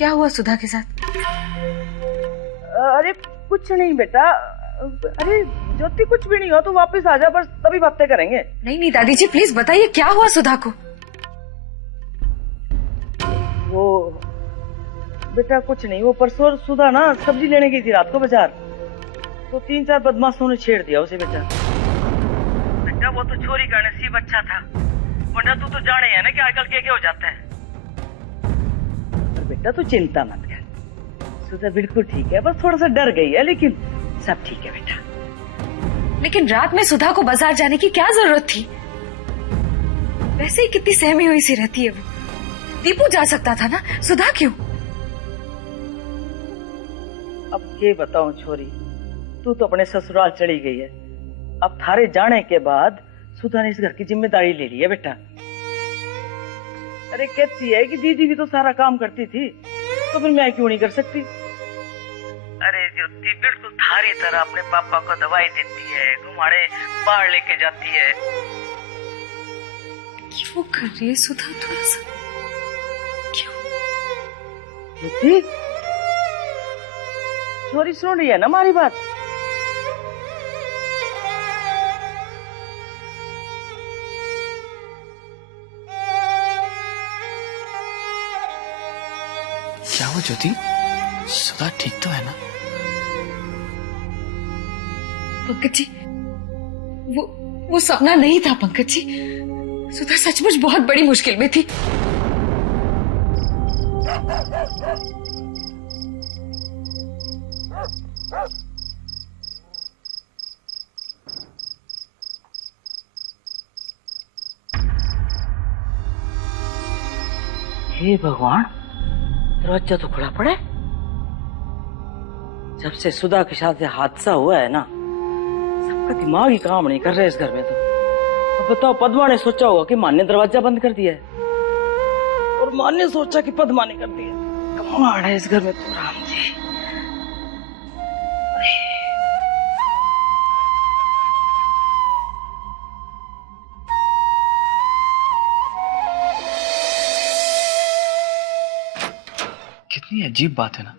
क्या हुआ सुधा के साथ? अरे कुछ नहीं बेटा। अरे ज्योति कुछ भी नहीं हो तो वापस आ जा, बस तभी बातें करेंगे। नहीं नहीं दादी जी प्लीज बताइए क्या हुआ सुधा को? वो बेटा कुछ नहीं, वो परसों सुधा ना सब्जी लेने गई थी रात को बाजार, तो 3-4 बदमाशों ने छेड़ दिया उसे बेटा। बेटा वो तो छोरी का नसीब अच्छा था, वरना तू तो जाने है ना कि आजकल क्या क्या हो जाता है। बेटा तू चिंता मत कर, सुधा बिल्कुल ठीक है, बस थोड़ा सा डर गई है, लेकिन सब ठीक है बेटा। लेकिन रात में सुधा को बाजार जाने की क्या जरूरत थी? वैसे ही कितनी सहमी हुई सी रहती है वो। दीपू जा सकता था ना, सुधा क्यों? अब ये बताऊं छोरी, तू तो अपने ससुराल चली गई है, अब थारे जाने के बाद सुधा ने इस घर की जिम्मेदारी ले ली है बेटा। अरे कहती है कि दीदी भी तो सारा काम करती थी, तो फिर मैं क्यों नहीं कर सकती? अरे ज्योति बिल्कुल थारी तरह अपने पापा को दवाई देती है, घुमाड़े बाहर लेके जाती है। क्यों कर रही है सुधा थोड़ा सा? क्यों? ज्योति छोरी सुन रही है ना हमारी बात? क्या हुआ ज्योति? सुधा ठीक तो है ना? पंकज जी वो सपना नहीं था पंकज जी, सुधा सचमुच बहुत बड़ी मुश्किल में थी। हे भगवान, दरवाजा तो खुला पड़े। जब से सुधा के साथ हादसा हुआ है ना, सबका दिमाग ही काम नहीं कर रहा है इस घर में। तो अब बताओ, पद्मा ने सोचा होगा कि मान ने दरवाजा बंद कर दिया है, और मान ने सोचा कि पद्मा ने कर दिया। कमाल है इस घर में तो राम जी। कितनी अजीब बात है ना,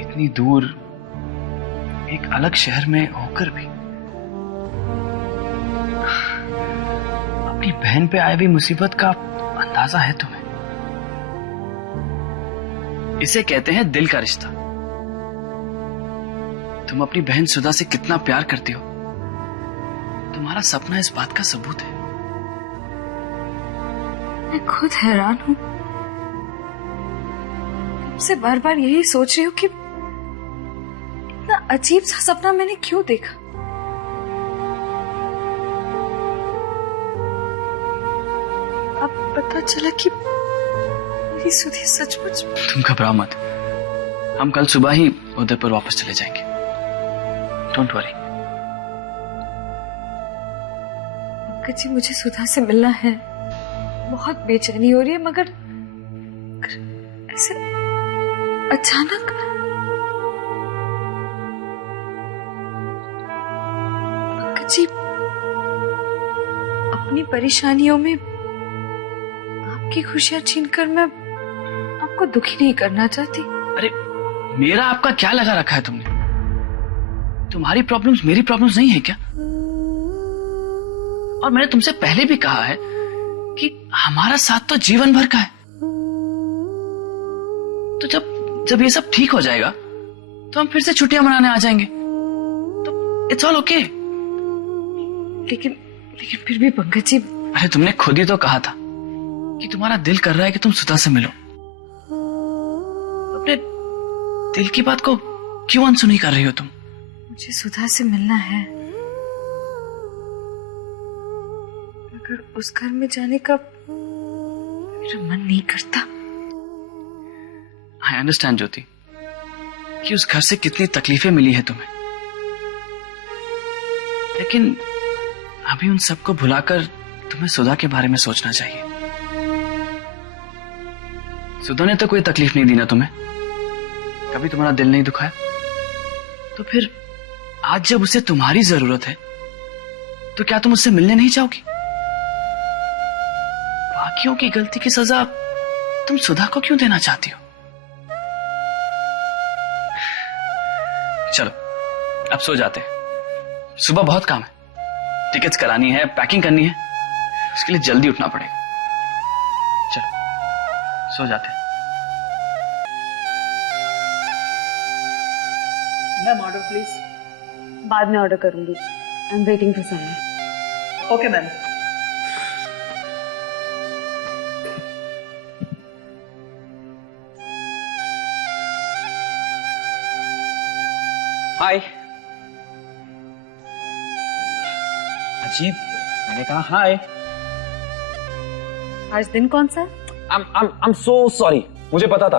इतनी दूर एक अलग शहर में होकर भी अपनी बहन पे आई हुई मुसीबत का अंदाजा है तुम्हें? इसे कहते हैं दिल का रिश्ता। तुम अपनी बहन सुधा से कितना प्यार करती हो, तुम्हारा सपना इस बात का सबूत है। मैं खुद हैरान हूं, तुमसे बार बार यही सोच रही हूँ कि इतना अजीब सा सपना मैंने क्यों देखा। अब पता चला कि मेरी सुधी सचमुच। तुम घबराओ मत, हम कल सुबह ही उदयपुर वापस चले जाएंगे। Don't worry. पंकज जी मुझे सुधा से मिलना है, बहुत बेचैनी हो रही है, मगर ऐसे अचानक पंकज जी, अपनी परेशानियों में आपकी खुशियां छीनकर मैं आपको दुखी नहीं करना चाहती। अरे मेरा आपका क्या लगा रखा है तुमने? तुम्हारी प्रॉब्लम्स मेरी प्रॉब्लम्स नहीं है क्या? और मैंने तुमसे पहले भी कहा है कि हमारा साथ तो जीवन भर का है। तो जब ये सब ठीक हो जाएगा तो हम फिर से छुट्टियां मनाने आ जाएंगे, तो इट्स ऑल ओके। लेकिन फिर भी पंकज जी। अरे तुमने खुद ही तो कहा था कि तुम्हारा दिल कर रहा है कि तुम सुधा से मिलो, अपने दिल की बात को क्यों अनसुनी कर रही हो तुम? मुझे सुधा से मिलना है, मगर उस घर में जाने का मेरा मन नहीं करता। आई अंडरस्टैंड ज्योति कि उस घर से कितनी तकलीफें मिली है तुम्हें, लेकिन अभी उन सबको भुलाकर तुम्हें सुधा के बारे में सोचना चाहिए। सुधा ने तो कोई तकलीफ नहीं दी ना तुम्हें, कभी तुम्हारा दिल नहीं दुखाया, तो फिर आज जब उसे तुम्हारी जरूरत है तो क्या तुम उससे मिलने नहीं चाहोगी? बाकियों की गलती की सजा तुम सुधा को क्यों देना चाहती हो? चलो अब सो जाते हैं, सुबह बहुत काम है, टिकट्स करानी है, पैकिंग करनी है, उसके लिए जल्दी उठना पड़ेगा। चलो सो जाते हैं। Ma'am order please. बाद में ऑर्डर करूंगी, I am waiting for someone. Okay ma'am. Hi. अजीब, मैंने कहा हाय। आज दिन कौन सा? I'm so sorry। मुझे पता था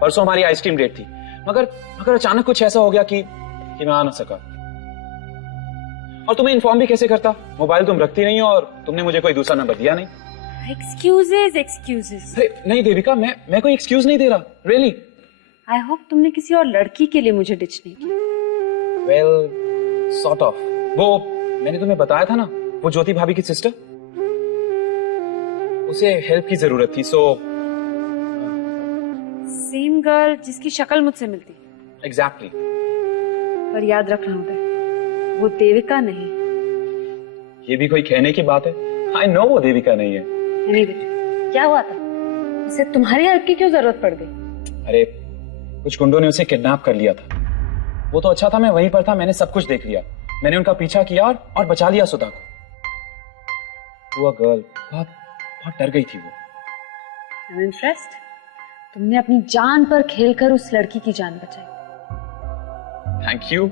परसों हमारी आइसक्रीम डेट थी, मगर अचानक कुछ ऐसा हो गया कि मैं आ ना सका। और तुम्हें इन्फॉर्म भी कैसे करता? मोबाइल तुम रखती नहीं हो और तुमने मुझे कोई दूसरा नंबर दिया नहीं। एक्सक्यूजेस। अरे नहीं देविका, मैं कोई एक्सक्यूज नहीं दे रहा, रियली। आई होप तुमने किसी और लड़की के लिए मुझे डिच नहीं किया। Well sort of. वो मैंने तुम्हें बताया था ना, वो ज्योति भाभी की सिस्टर, उसे हेल्प की जरूरत थी, सो सेम गर्ल जिसकी शक्ल मुझसे मिलती। एग्जैक्टली। पर याद रखना उदय, वो देविका नहीं। ये भी कोई कहने की बात है? आई नो वो देविका नहीं है। Anyway, क्या हुआ था? उसे तुम्हारी हेल्प की क्यों जरूरत पड़ गई? अरे कुछ गुंडों ने उसे किडनैप कर लिया था। वो तो अच्छा था मैं वहीं पर था, मैंने सब कुछ देख लिया। मैंने उनका पीछा किया और बचा लिया सुधा को। वो गर्ल बहुत डर गई थी वो। I'm impressed। तुमने अपनी जान पर खेलकर उस लड़की की जान बचाई। Thank you.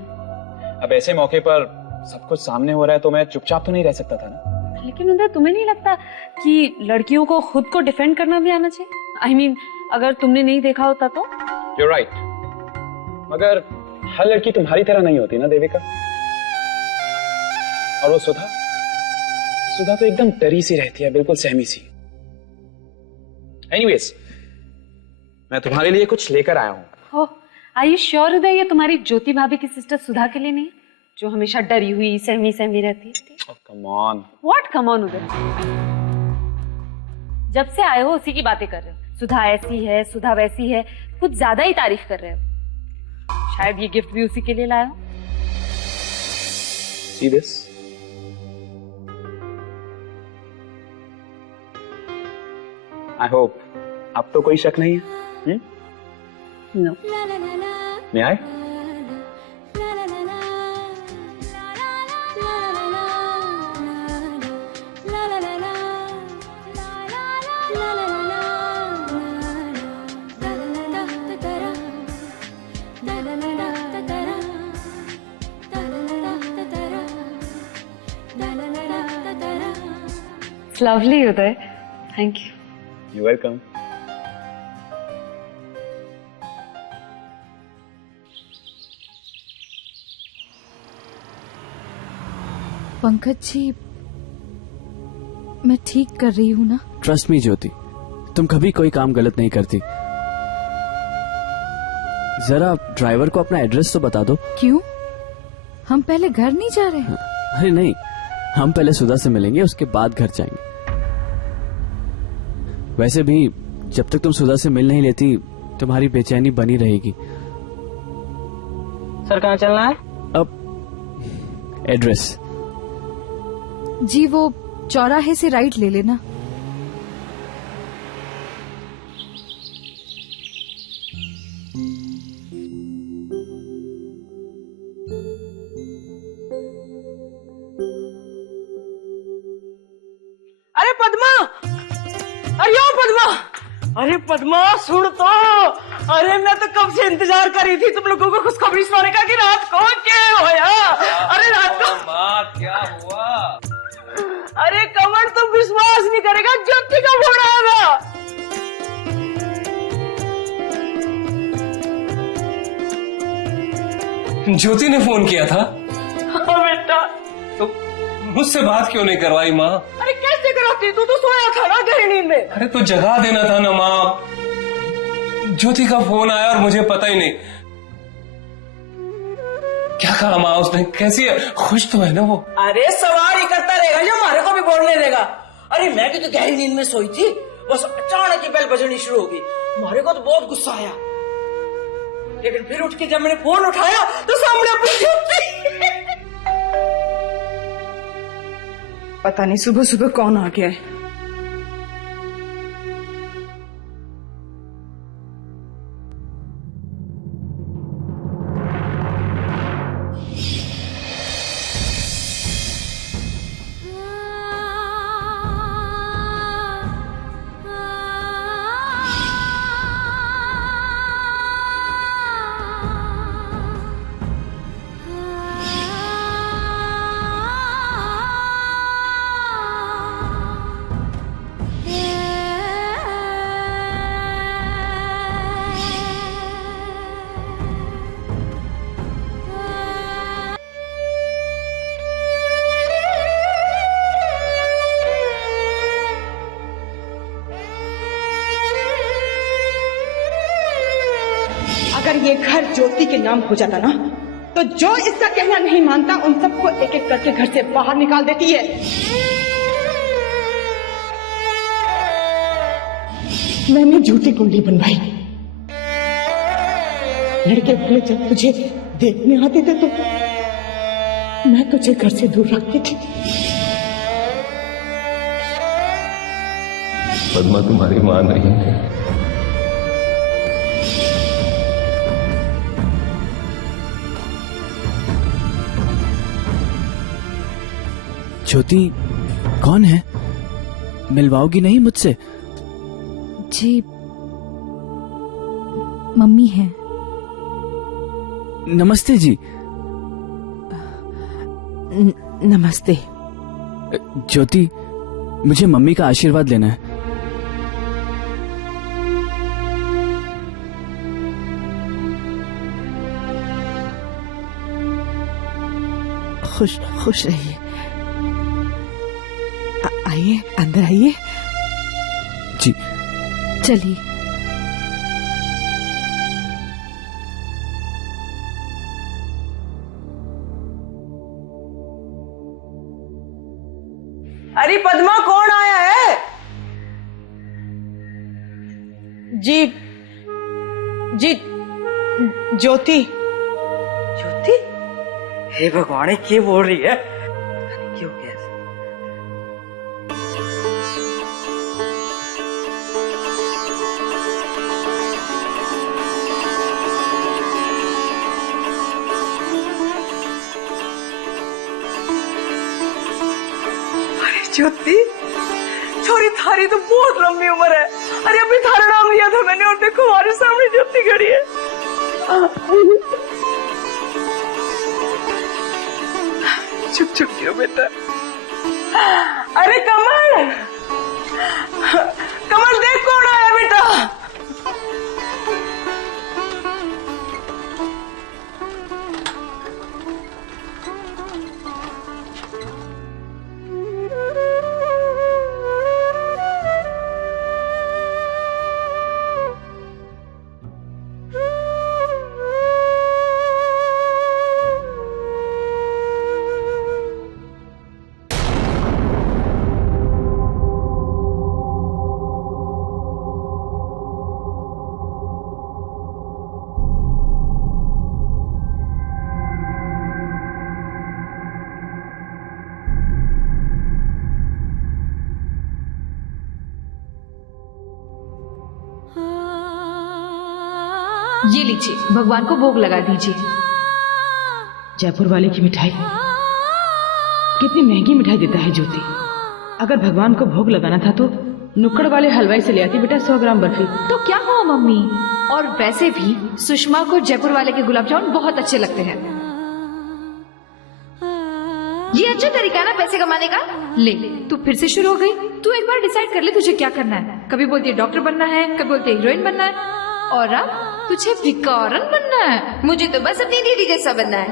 अब ऐसे मौके पर सब कुछ सामने हो रहा है तो मैं चुपचाप तो नहीं रह सकता था ना। लेकिन उधर तुम्हें नहीं लगता कि लड़कियों को खुद को डिफेंड करना भी आना चाहिए? I mean, अगर तुमने नहीं देखा होता तो? You're right। मगर हर लड़की तुम्हारी तरह नहीं होती ना देविका। और वो सुधा तो एकदम डरी सी रहती है, बिल्कुल सहमी सी। एनीवेज, मैं तुम्हारे लिए कुछ लेकर आया हूं। ओह, आर यू श्योर उदय ये तुम्हारी ज्योति भाभी की सिस्टर सुधा के लिए नहीं है, जो हमेशा डरी हुई सहमी रहती है? Come on. What come on Uday? जब से आए हो उसी की बातें कर रहे हो। सुधा ऐसी है, सुधा वैसी है, कुछ ज्यादा ही तारीफ कर रहे हो। शायद ये गिफ्ट भी उसी के लिए लाए हो। See this? I hope अब तो कोई शक नहीं है। नो। मैं आए? Lovely Uday, thank you. You're welcome। Pankaj ji, मैं ठीक कर रही हूँ ना? ट्रस्ट मी ज्योति, तुम कभी कोई काम गलत नहीं करती। जरा ड्राइवर को अपना एड्रेस तो बता दो। क्यों? हम पहले घर नहीं जा रहे हैं? अरे नहीं, हम पहले सुधा से मिलेंगे, उसके बाद घर जाएंगे। वैसे भी जब तक तुम सुधा से मिल नहीं लेती तुम्हारी बेचैनी बनी रहेगी। सर कहाँ चलना है? अब एड्रेस जी वो चौराहे से राइट ले लेना। अरे पद्मा, अरे पद्मा सुन तो। अरे मैं तो कब से इंतजार कर रही थी तुम लोगों को खुशखबरी सुनाने का कि रात को क्या होया। अरे रात को माँ क्या हुआ? अरे कमर तुम विश्वास नहीं करेगा, ज्योति का फोन आया था। ज्योति ने फोन किया था? हाँ बेटा। तो मुझसे बात क्यों नहीं करवाई माँ? अरे कैसे कराती, तू तो सोया था ना गहरी नींद में। अरे तो जगा देना था ना माँ। ज्योति का फोन आया और मुझे पता ही नहीं। क्या कहा माँ उसने? कैसी है? खुश तो है ना वो? अरे सवार ही करता रहेगा जो हमारे को भी बोलने देगा। अरे मैं भी तो गहरी नींद में सोई थी, बस अचानक ही बेल बजनी शुरू हो गई। हमारे को तो बहुत गुस्सा आया, लेकिन फिर उठ के जब मैंने फोन उठाया तो सामने अपनी ज्योति। पता नहीं सुबह सुबह कौन आ गया है। अगर ये घर ज्योति के नाम हो जाता ना, तो जो इसका कहना नहीं मानता उन सबको एक एक करके घर से बाहर निकाल देती है। मैंने झूठी कुंडली बनवाई। लड़के भले जब तुझे देखने आते थे तो मैं तुझे घर से दूर रखती थी। पद्मा तुम्हारी मां नहीं है। ज्योति कौन है? मिलवाओगी नहीं मुझसे? जी मम्मी है। नमस्ते जी। नमस्ते। ज्योति मुझे मम्मी का आशीर्वाद लेना है। खुश खुश रहिए। आइए अंदर आइए। जी चलिए। अरे पद्मा, कौन आया है? जी जी ज्योति। ज्योति? हे भगवान, ये क्या बोल रही है? पता नहीं क्यों गया। ज्योति, छोरी थारी तो बहुत लंबी उम्र है। अरे अभी थारा नाम लिया था मैंने और देखो हमारे सामने ज्योति खड़ी है। चुप चुप क्यों बेटा? अरे कमल, कमल देख कौन आया बेटा। ये लीजिए, भगवान को भोग लगा दीजिए। जयपुर वाले की मिठाई कितनी महंगी मिठाई देता है ज्योति। अगर भगवान को भोग लगाना था तो नुक्कड़ वाले हलवाई से ले आती बेटा 100 ग्राम बर्फी। तो क्या हुआ मम्मी? और वैसे भी सुषमा को जयपुर वाले के गुलाब जामुन बहुत अच्छे लगते हैं। ये अच्छा तरीका है ना पैसे कमाने का। ले, तू फिर से शुरू हो गई। तू एक बार डिसाइड कर ले तुझे क्या करना है। कभी बोलती है डॉक्टर बनना है, कभी बोलती है हीरोइन बनना है, और अब तुझे भिखारन बनना है। मुझे तो बस अपनी दीदी जैसा बनना है।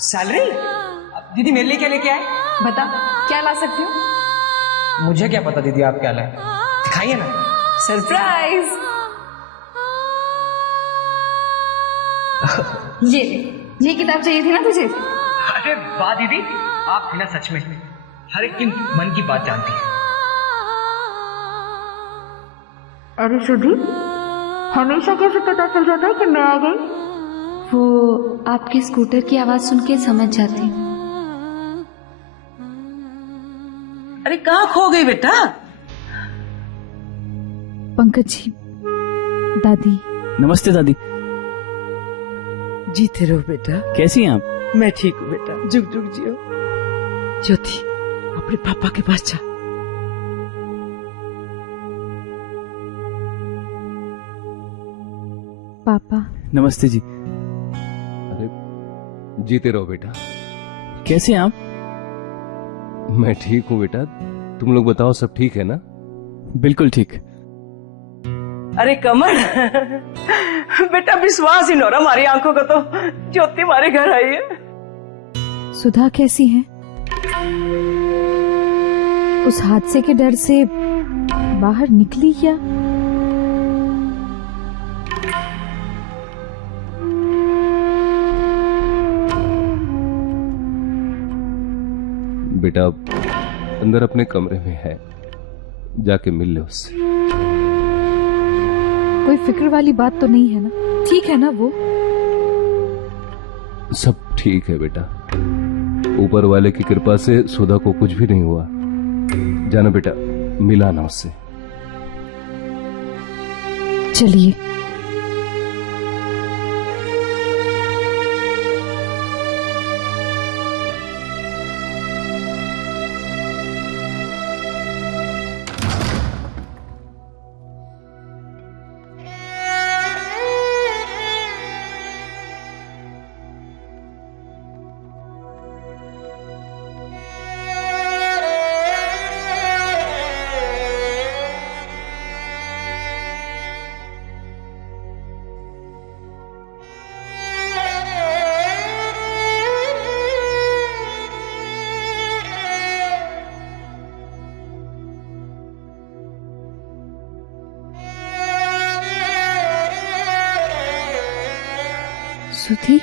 सैलरी? अब दीदी मेरे लिए क्या लेके आए? बता, क्या ला सकती हूँ? मुझे क्या पता दीदी आप क्या लाए, दिखाइए ना। सरप्राइज। ये किताब चाहिए थी ना तुझे? अरे वाह दीदी, आप थे ना सच में। हर एक की मन की बात जानती है। अरे सुधी, हमेशा कैसे पता चल जाता है कि मैं आ गई? वो आपके स्कूटर की आवाज सुन के समझ जाती हूँ। अरे कहाँ खो गई बेटा? पंकज जी, दादी। नमस्ते दादी। जीते रहो बेटा। कैसी हैं आप? मैं ठीक हूँ बेटा, जुग जुग जियो। ज्योति, अपने पापा के पास जा। पापा। नमस्ते जी। अरे जीते रहो बेटा। कैसे हैं आप? मैं ठीक हूँ बेटा, तुम लोग बताओ सब ठीक है ना? बिल्कुल ठीक। अरे कमल, बेटा विश्वास ही न हो रहा हमारी आंखों को, तो ज्योति हमारे घर आई है। सुधा कैसी है? उस हादसे के डर से बाहर निकली क्या? बेटा अंदर अपने कमरे में है, जाके मिल ले उससे। कोई फिक्र वाली बात तो नहीं है ना? ठीक है ना वो? सब ठीक है बेटा, ऊपर वाले की कृपा से सुधा को कुछ भी नहीं हुआ। जाना बेटा, मिलाना उससे। चलिए। सुधी।